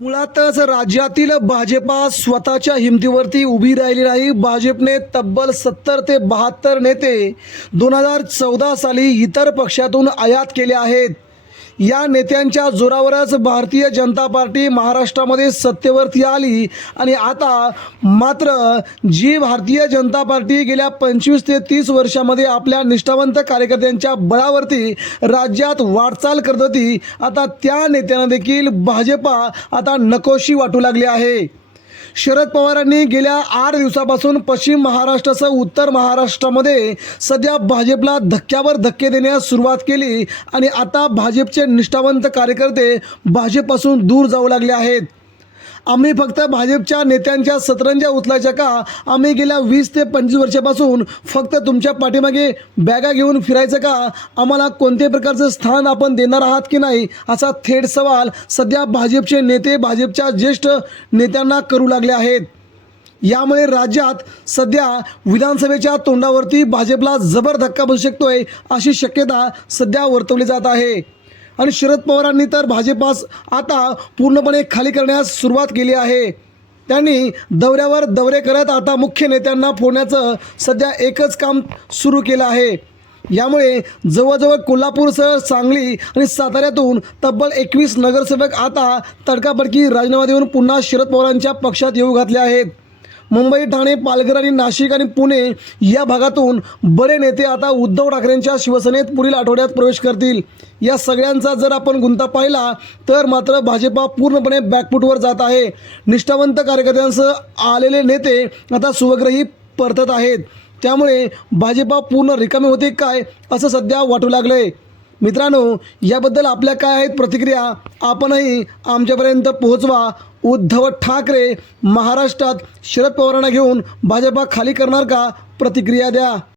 मुळातच राज्यातील भाजपा स्वतःच्या हिमतीवरती उभी राहिली नाही. भाजपने तब्बल सत्तर ते बहात्तर नेते दोन हजार चौदा साली इतर पक्षातून आयात केले आहेत. या नेत्यांच्या जोरावरच भारतीय जनता पार्टी महाराष्ट्रामध्ये सत्तेवरती आली. आणि आता मात्र जी भारतीय जनता पार्टी गेल्या पंचवीस ते तीस वर्षामध्ये आपल्या निष्ठावंत कार्यकर्त्यांच्या बळावरती राज्यात वाटचाल करत होती आता त्या नेत्यांना देखील भाजपा आता नकोशी वाटू लागली आहे. शरद पवारांनी गेल्या आठ दिवसापासून पश्चिम महाराष्ट्रासह उत्तर महाराष्ट्रामध्ये सध्या भाजपला धक्क्यावर धक्के देण्यास सुरुवात केली आणि आता भाजपचे निष्ठावंत कार्यकर्ते भाजपपासून दूर जाऊ लागले आहेत. आम्ही फक्त भाजपच्या नेत्यांच्या सतरंजा उचलायच्या का? आम्ही गेल्या वीस ते पंचवीस वर्षापासून फक्त तुमच्या पाठीमागे बॅगा घेऊन फिरायचं का? आम्हाला कोणत्याही प्रकारचं स्थान आपण देणार आहात की नाही? असा थेट सवाल सध्या भाजपचे नेते भाजपच्या ज्येष्ठ नेत्यांना करू लागले आहेत. यामुळे राज्यात सध्या विधानसभेच्या तोंडावरती भाजपला जबर धक्का बसू शकतोय अशी शक्यता सध्या वर्तवली जात आहे. आणि शरद पवारांनी तर भाजपास आता पूर्णपणे खाली करण्यास सुरुवात केली आहे. त्यांनी दौऱ्यावर दौरे करत आता मुख्य नेत्यांना फोडण्याचं सध्या एकच काम सुरू केलं आहे. यामुळे जवळजवळ कोल्हापूरसह सांगली आणि साताऱ्यातून तब्बल एकवीस नगरसेवक आता तडकाफडकी राजीनामा देऊन पुन्हा शरद पवारांच्या पक्षात येऊ घातले आहेत. मुंबई ठाणे पालघर आणि नाशिक आणि पुणे या भागातून बरे नेते आता उद्धव ठाकरेंच्या शिवसेनेत पुढील आठवड्यात प्रवेश करतील. या सगळ्यांचा जर आपण गुंता पाहिला तर मात्र भाजपा पूर्णपणे बॅकफूटवर जात आहे. निष्ठावंत कार्यकर्त्यांसह आलेले नेते आता सुवग्रही परतत आहेत. त्यामुळे भाजपा पूर्ण रिकामी होते काय असं सध्या वाटू लागलंय. मित्रांनो याबद्दल आपल्या काय आहेत प्रतिक्रिया आपणही आमच्यापर्यंत पोहोचवा. उद्धव ठाकरे महाराष्ट्रात शरद पवारांना घेऊन भाजपा खाली करणार का? प्रतिक्रिया द्या.